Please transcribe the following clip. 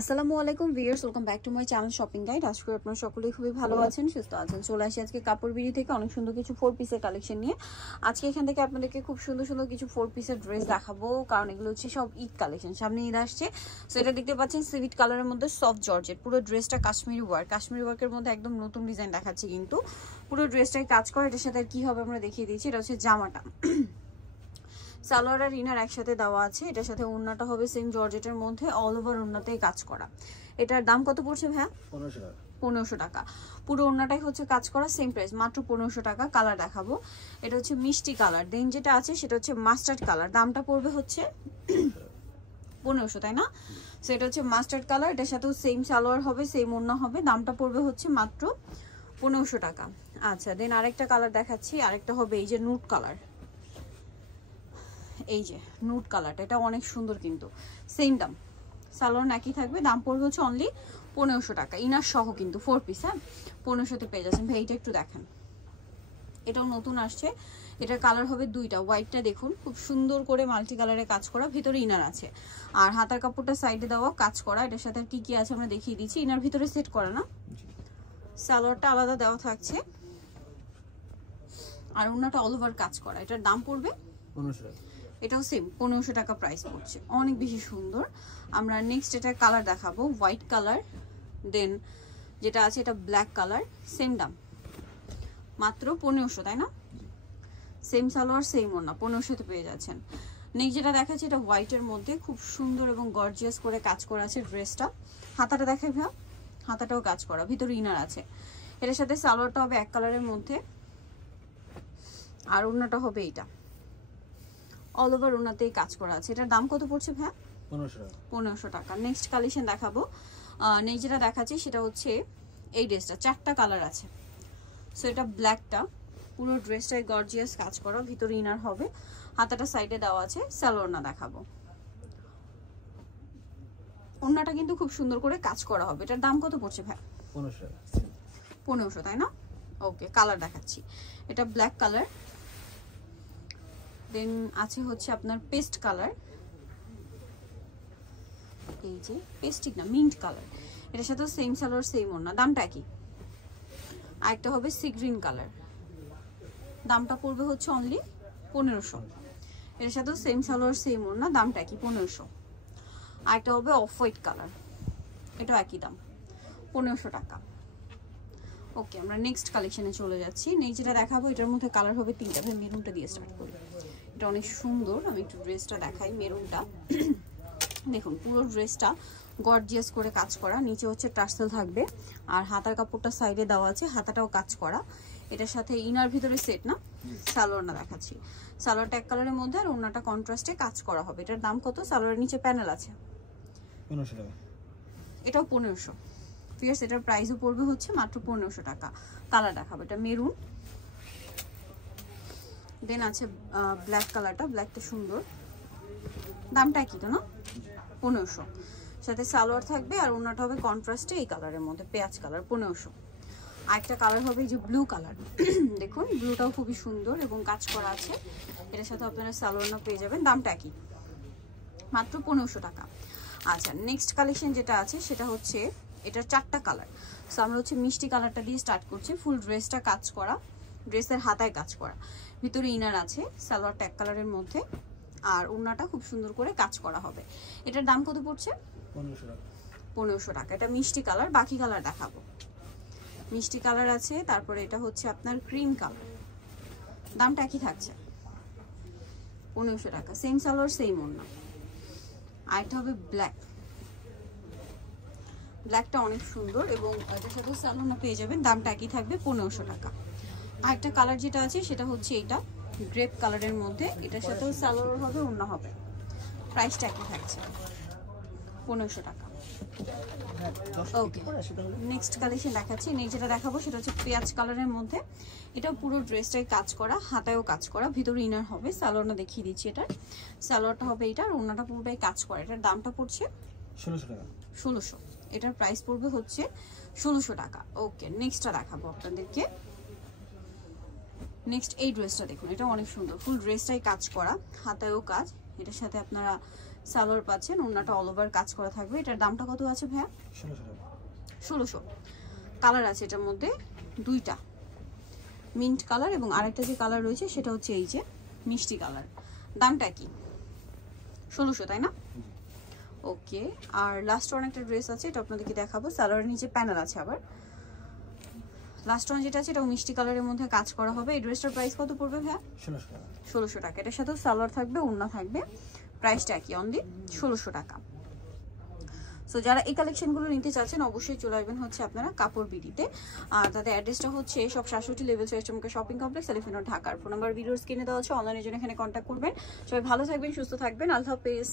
আসসালামু আলাইকুম viewers, welcome back to my channel shopping guide. আশা করি আপনারা সকলেই খুবই ভালো আছেন, সুস্থ আছেন। চলে আসি আজকে কাপড় বিড়ি থেকে অনেক সুন্দর কিছু 4 পিসের কালেকশন নিয়ে। আজকে এখান থেকে আপনাদেরকে খুব সুন্দর সুন্দর কিছু 4 পিসের ড্রেস দেখাবো, কারণ এগুলো হচ্ছে সব ঈদ কালেকশন, সামনে ঈদ আসছে। সো এটা দেখতে পাচ্ছেন সিভিট কালারের মধ্যে সফট জর্জেট, পুরো ড্রেসটা কাশ্মীরি ওয়ার্কের মধ্যে একদম নতুন ডিজাইন দেখাচ্ছে, কিন্তু পুরো ড্রেসটাই কাজ করে। এটার সাথে আর কি হবে আমরা দেখিয়ে দিচ্ছি। এটা হচ্ছে জামাটা, সালোয়ার আর ইনার একসাথে দেওয়া আছে। এটার সাথে ওড়নাটা হবে সেম জর্জেটের মধ্যে, অল ওভার ওড়নাতেই কাজ করা। এটার দাম কত পড়ছে ভাইয়া? 1500 টাকা। পুরো ওড়নাটাই হচ্ছে কাজ করা, সেম প্রাইস, মাত্র 1500 টাকা। কালার দেখাবো, এটা হচ্ছে মিষ্টি কালার। দেন যেটা আছে সেটা হচ্ছে মাস্টার্ড কালার, দামটা পড়বে হচ্ছে 1500, তাই না? সো এটা হচ্ছে মাস্টার্ড কালার, এটার সাথেও সেম সালোয়ার হবে, সেম ওড়না হবে, দামটা পড়বে হচ্ছে মাত্র 1500 টাকা। আচ্ছা, দেন আরেকটা কালার দেখাচ্ছি, আরেকটা হবে এই যে নুট কালার। এই যে নুট কালারটা, এটা অনেক সুন্দর, কিন্তু সেম দাম, সালোয়ার একই থাকবে, দাম পড়বে হচ্ছে অনলি 1500 টাকা, ইনার সহ, কিন্তু 4 পিস। হ্যাঁ, 1500-তে পেয়ে যাচ্ছেন। ভাই এইটা একটু দেখেন, এটাও নতুন আসছে। এটার কালার হবে দুইটা, হোয়াইটটা দেখুন খুব সুন্দর করে মাল্টি কালারে কাজ করা, ভিতরে ইনার আছে, আর হাতার কাপড়টা সাইডে দেওয়া কাজ করা। এটার সাথে আর কি কি আছে আমরা দেখিয়ে দিচ্ছি। ইনার ভিতরে সেট করা না, সালোয়ারটা আলাদা দেওয়া থাকছে, আর ওনাটা অল ওভার কাজ করা। এটার দাম পড়বে 1500 টাকা। এটাও সেম 1500 টাকা প্রাইস পড়ছে, অনেক বেশি সুন্দর। আমরা নেক্সট এটা কালার দেখাবো, হোয়াইট কালার। দেন যেটা আছে এটা ব্ল্যাক কালার, সেম দাম, মাত্র 1500, তাই না? সেম সালোয়ার সেম ওড়না, 1500-তে পেয়ে যাচ্ছেন। নেক্সট যেটা দেখাচ্ছি এটা হোয়াইটের মধ্যে খুব সুন্দর এবং গর্জিয়াস করে কাজ করা আছে ড্রেসটা। হাতাটা দেখাই ভাই, হাতাটাও কাজ করা, ভিতরে ইনার আছে। এটার সাথে সালোয়ারটা হবে এক কালারের মধ্যে, আর ওড়নাটা হবে এইটা, অল ওভার ওনাতেই কাজ করা আছে। এটার দাম কত পড়ছে ভাই? 1500 টাকা। নেক্সট কালেকশন দেখাবো, নেক্সট যেটা দেখাচ্ছি সেটা হচ্ছে এই ড্রেসটা, 4টা কালার আছে। সো এটা ব্ল্যাকটা, পুরো ড্রেসটাই গর্জিয়াস কাজ করা, ভিতরে ইনার হবে, হাতাটা সাইডে দেওয়া আছে। সালোয়ার না দেখাবো, ওড়নাটা কিন্তু খুব সুন্দর করে কাজ করা হবে। এটার দাম কত পড়ছে ভাই? 1500, তাই না? ওকে, কালার দেখাচ্ছি, এটা ব্ল্যাক কালার। দেন আছে হচ্ছে আপনার পেস্ট কালার, এই যে পেস্টিক না, মিন্ট কালার। এটার সাথে সেম সালোয়ার সেম ওড়না, দামটা কি? আরেকটা হবে সি গ্রিন কালার, দামটা পড়বে হচ্ছে অনলি 1500। এর সাথে সেম সালোয়ার সেম ওড়না, দামটা কি? 1500। আরেকটা হবে অফ হোয়াইট কালার, এটাও একই দাম, 1500 টাকা। ওকে, আমরা নেক্সট কালেকশনে চলে যাচ্ছি। নেক্সট যেটা দেখাবো এটার মধ্যে কালার হবে 3টা। ভাই মেরুনটা দিয়ে স্টার্ট করি, এটা অনেক সুন্দর। আমি একটু ড্রেসটা দেখাই, মেরুনটা দেখুন, পুরো ড্রেসটা গর্জিয়াস করে কাজ করা, নিচে হচ্ছে টার্সেল থাকবে, আর হাতার কাপড়টা সাইডে দেওয়া আছে, হাতাটাও কাজ করা। এটার সাথে ইনার ভিতরে সেট না, সালোয়ার না দেখাচ্ছি। সালোয়ারটা এক কালারের মধ্যে, আর ওড়নাটা কন্ট্রাস্টে কাজ করা হবে। এটার দাম কত? সালোয়ারের নিচে প্যানেল আছে, 1500 টাকা। এটাও 1500। ফিয়ার্স, এটার প্রাইসও পড়বে হচ্ছে মাত্র 1500 টাকা। কালার দেখাবো, এটা মেরুন। দেন আছে ব্ল্যাক কালারটা, ব্ল্যাকটা সুন্দর, দামটা কি তো না, 1500। সাথে সালোয়ার থাকবে, আর ওড়নাটা হবে কন্ট্রাস্টে এই কালারের মধ্যে, পেঁয়াজ কালার, 1500। আরেকটা কালার হবে এই যে ব্লু কালার, দেখুন ব্লুটাও খুবই সুন্দর এবং কাজ করা আছে। এটার সাথে আপনারা সালোয়ার পেয়ে যাবেন, দামটা কি? মাত্র 1500 টাকা। আচ্ছা, নেক্সট কালেকশন যেটা আছে সেটা হচ্ছে এটার 4টা কালার। সো আমরা হচ্ছে মিষ্টি কালারটা দিয়ে স্টার্ট করছি। ফুল ড্রেসটা কাজ করা, ড্রেসের হাতায় কাজ করা, ভিতরে ইনার আছে, সালোয়ারটা এক কালারের মধ্যে, আর ওড়নাটা খুব সুন্দর করে কাজ করা হবে। এটার দাম কত পড়ছে? 1500 টাকা। 1500 টাকা। এটা মিষ্টি কালার, বাকি কালার দেখাবো। মিষ্টি কালার আছে, তারপরে এটা হচ্ছে আপনার ক্রিম কালার, দামটা একই থাকছে, 1500 টাকা। সেম সালোয়ার সেম ওড়না। আর এটা হবে ব্ল্যাক, ব্ল্যাকটা অনেক সুন্দর এবং এটার সাথে সালোয়ার পেয়ে যাবেন, দামটা একই থাকবে, 1500 টাকা। আর একটা কালার যেটা আছে সেটা হচ্ছে এটা গ্রেপ কালারের মধ্যে, এটার সাথেও সালোয়ার হবে, ওড়না হবে, প্রাইসটা একই থাকছে, 1500 টাকা। ওকে, নেক্সট কালেকশন দেখাচ্ছি। নেক্সট যেটা দেখাবো সেটা হচ্ছে পেঁয়াজ কালারের মধ্যে, এটা পুরো ড্রেসটাই কাজ করা, হাতায়ও কাজ করা, ভিতরে ইনার হবে, সালোয়ারটা দেখিয়ে দিচ্ছি। এটার সালোয়ারটা হবে এটা, আর ওড়নাটা পুরোটাই কাজ করা। এটার দামটা পড়ছে 1600 টাকা। 1600। এটার প্রাইস পড়বে হচ্ছে 1600 টাকা। ওকে, নেক্সটটা দেখাবো আপনাদেরকে। নেক্সট এই ড্রেসটা দেখুন, এটা অনেক সুন্দর, ফুল ড্রেসটাই কাজ করা, হাতায়ও কাজ। এটার সাথে আপনারা সালোয়ার পাচ্ছেন, ওড়নাটা অল ওভার কাজ করা থাকবে। এটার দামটা কত আছে ভাইয়া? 1600 টাকা। 1600। কালার আছে এটার মধ্যে দুইটা, মিন্ট কালার এবং আরেকটা যে কালার রয়েছে সেটা হচ্ছে এই যে মিষ্টি কালার। দামটা কি? 1600 তাই না? ওকে। আর লাস্ট ওয়ান একটা ড্রেস আছে, এটা আপনাদেরকে দেখাবো। সালোয়ারের নিচে প্যানেল আছে আবার। লাস্ট ওয়ান যেটা আছে এটাও মিষ্টি কালারের মধ্যে কাজ করা হবে। এই ড্রেসটার প্রাইস কত পড়বে ভাইয়া? 1600 টাকা। 1600 টাকা। এটার সাথেও সালোয়ার থাকবে, ওড়না থাকবে। প্রাইসটা কি? অনলি 1600 টাকা। সো যারা এই কালেকশনগুলো নিতে চাচ্ছেন অবশ্যই চলে আসবেন হচ্ছে আপনারা কাপড় বিডিতে। আর তাদের অ্যাড্রেসটা হচ্ছে সব 67 level 6 shopping complex, elephant road, ঢাকার। ফোন নাম্বার ভিডিওর স্ক্রিনে দেওয়া আছে, অনলাইনের জন্য এখানে কন্ট্যাক্ট করবেন। সবাই ভালো থাকবেন, সুস্থ থাকবেন, আল্লাহ হাফেজ।